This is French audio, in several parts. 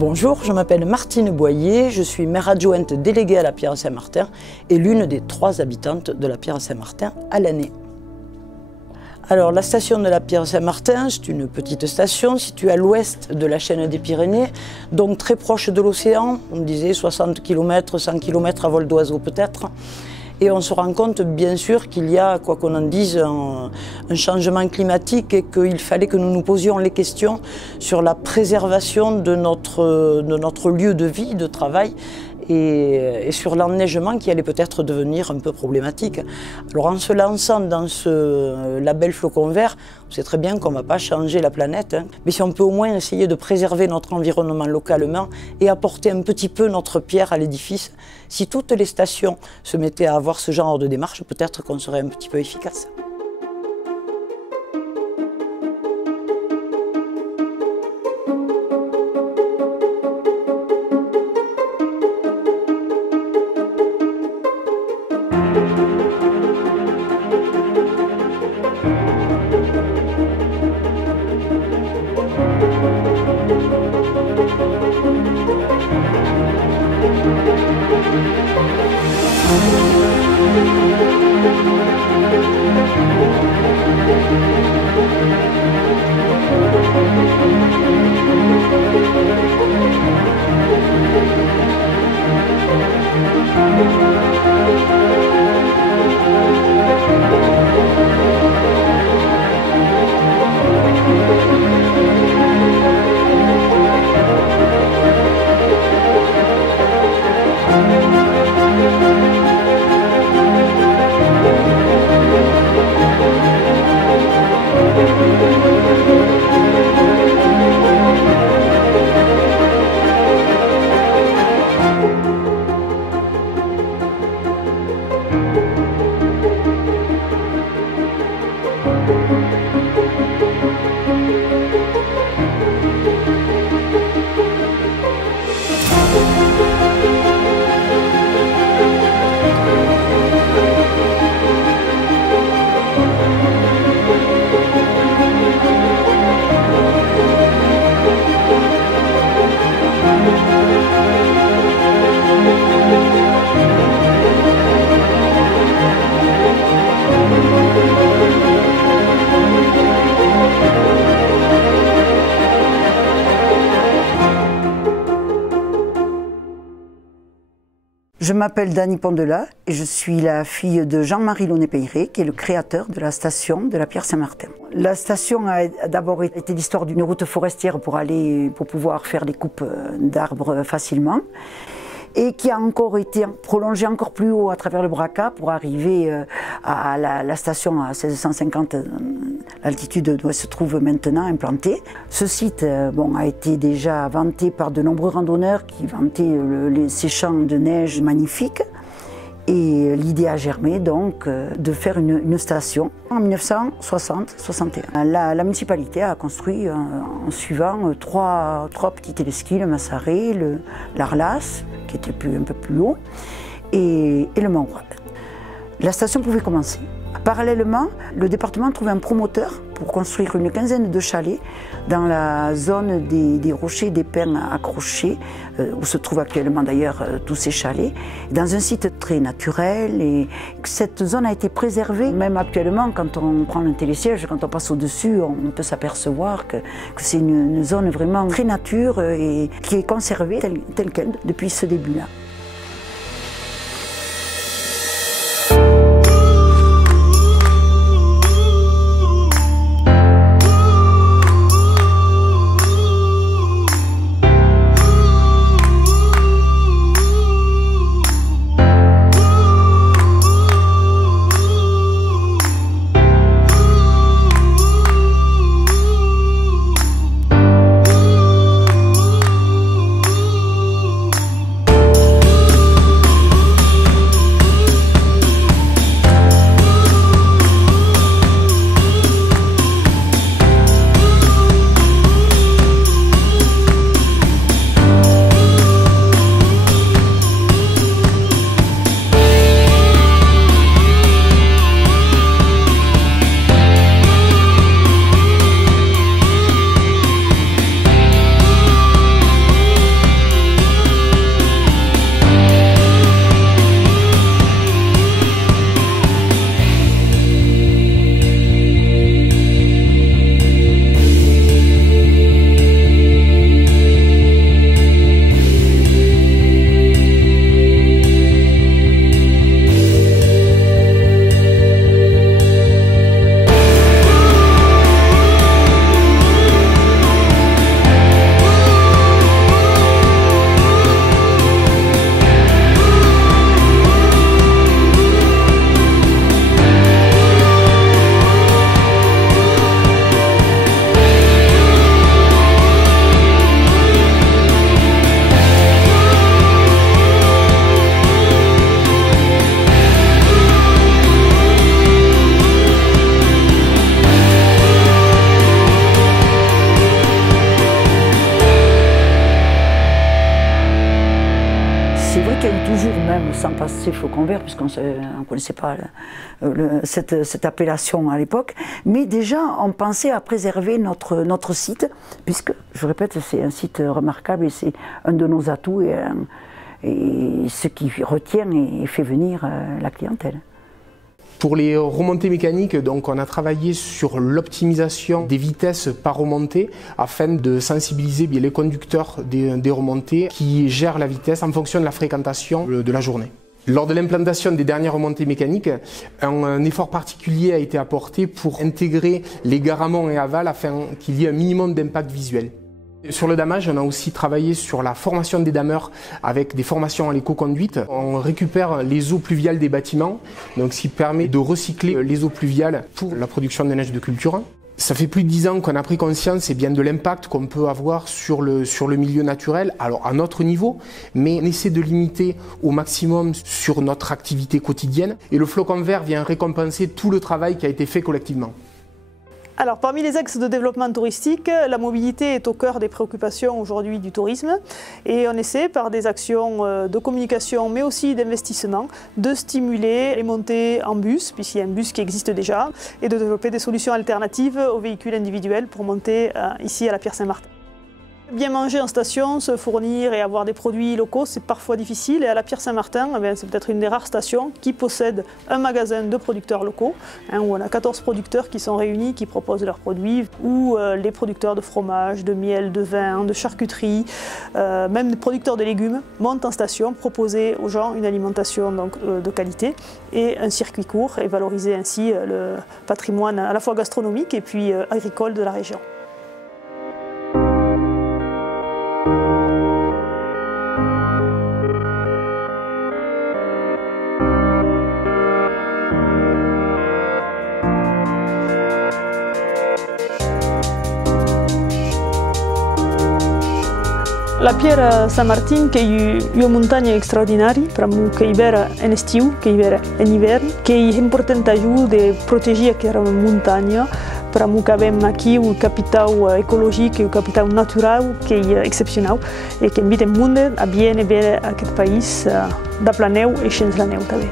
Bonjour, je m'appelle Martine Boyer, je suis maire adjointe déléguée à la Pierre-Saint-Martin et l'une des 3 habitantes de la Pierre-Saint-Martin à l'année. Alors la station de la Pierre-Saint-Martin, c'est une petite station située à l'ouest de la chaîne des Pyrénées, donc très proche de l'océan, on disait 60 km, 100 km à vol d'oiseau peut-être. Et on se rend compte bien sûr qu'il y a, quoi qu'on en dise, un changement climatique et qu'il fallait que nous nous posions les questions sur la préservation de notre lieu de vie, de travail et sur l'enneigement qui allait peut-être devenir un peu problématique. Alors en se lançant dans ce label Flocon Vert, on sait très bien qu'on ne va pas changer la planète, mais si on peut au moins essayer de préserver notre environnement localement et apporter un petit peu notre pierre à l'édifice, si toutes les stations se mettaient à avoir ce genre de démarche, peut-être qu'on serait un petit peu efficace. Je m'appelle Dany Pondelat et je suis la fille de Jean-Marie Launay-Peyret, qui est le créateur de la station de la Pierre-Saint-Martin. La station a d'abord été l'histoire d'une route forestière pour pouvoir faire des coupes d'arbres facilement, et qui a encore été prolongée encore plus haut à travers le Braca pour arriver à la station à 1650, l'altitude où elle se trouve maintenant implantée. Ce site a été déjà vanté par de nombreux randonneurs qui vantaient ces champs de neige magnifiques. Et l'idée a germé donc de faire une station en 1960-61. La municipalité a construit en suivant trois petits téléskis, le Massaret, l'Arlas, qui était un peu plus haut, et le Mont-Royal. La station pouvait commencer. Parallèlement, le département trouvait un promoteur pour construire une quinzaine de chalets dans la zone des rochers des pins accrochés, où se trouvent actuellement d'ailleurs tous ces chalets, dans un site très naturel. Et cette zone a été préservée, même actuellement, quand on prend un télésiège, quand on passe au-dessus, on peut s'apercevoir que c'est une zone vraiment très nature et qui est conservée telle qu'elle depuis ce début-là. toujours, même sans passer flocon vert, puisqu'on ne connaissait pas cette appellation à l'époque, mais déjà on pensait à préserver notre site, puisque, je répète, c'est un site remarquable et c'est un de nos atouts et ce qui retient et fait venir la clientèle. Pour les remontées mécaniques, donc, on a travaillé sur l'optimisation des vitesses par remontée afin de sensibiliser les conducteurs des remontées qui gèrent la vitesse en fonction de la fréquentation de la journée. Lors de l'implantation des dernières remontées mécaniques, un effort particulier a été apporté pour intégrer les gares amont et aval afin qu'il y ait un minimum d'impact visuel. Sur le damage, on a aussi travaillé sur la formation des dameurs avec des formations en éco-conduite. On récupère les eaux pluviales des bâtiments, donc ce qui permet de recycler les eaux pluviales pour la production de neige de culture. Ça fait plus de 10 ans qu'on a pris conscience de l'impact qu'on peut avoir sur le milieu naturel, alors à notre niveau, mais on essaie de limiter au maximum sur notre activité quotidienne. Et le flocon vert vient récompenser tout le travail qui a été fait collectivement. Alors, parmi les axes de développement touristique, la mobilité est au cœur des préoccupations aujourd'hui du tourisme et on essaie par des actions de communication mais aussi d'investissement de stimuler les montées en bus, puisqu'il y a un bus qui existe déjà, et de développer des solutions alternatives aux véhicules individuels pour monter ici à la Pierre-Saint-Martin. Bien manger en station, se fournir et avoir des produits locaux, c'est parfois difficile. Et à la Pierre-Saint-Martin, c'est peut-être une des rares stations qui possède un magasin de producteurs locaux, où on a 14 producteurs qui sont réunis, qui proposent leurs produits, où les producteurs de fromage, de miel, de vin, de charcuterie, même les producteurs de légumes montent en station, proposer aux gens une alimentation de qualité et un circuit court et valoriser ainsi le patrimoine à la fois gastronomique et puis agricole de la région. La Pierre Saint-Martin che è una montagna straordinaria, che è vera in estiu, che è vera in inverno, che è importante aiuto di proteggere questa montagna, perché abbiamo qui un capitale ecologico, un capitale naturale che è eccezionale e che invita il mondo a bene vedere questo paese da planeu e senza la neu também.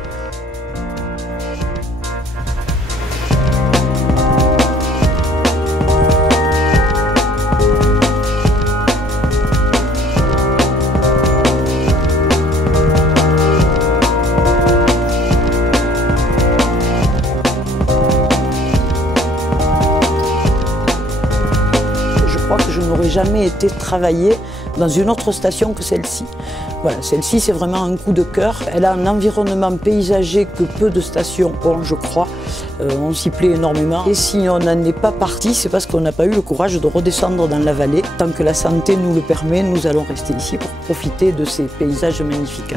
Je crois que je n'aurais jamais été travailler dans une autre station que celle-ci. Voilà, celle-ci c'est vraiment un coup de cœur. Elle a un environnement paysager que peu de stations ont, je crois. On s'y plaît énormément. Et si on n'en est pas parti, c'est parce qu'on n'a pas eu le courage de redescendre dans la vallée. Tant que la santé nous le permet, nous allons rester ici pour profiter de ces paysages magnifiques.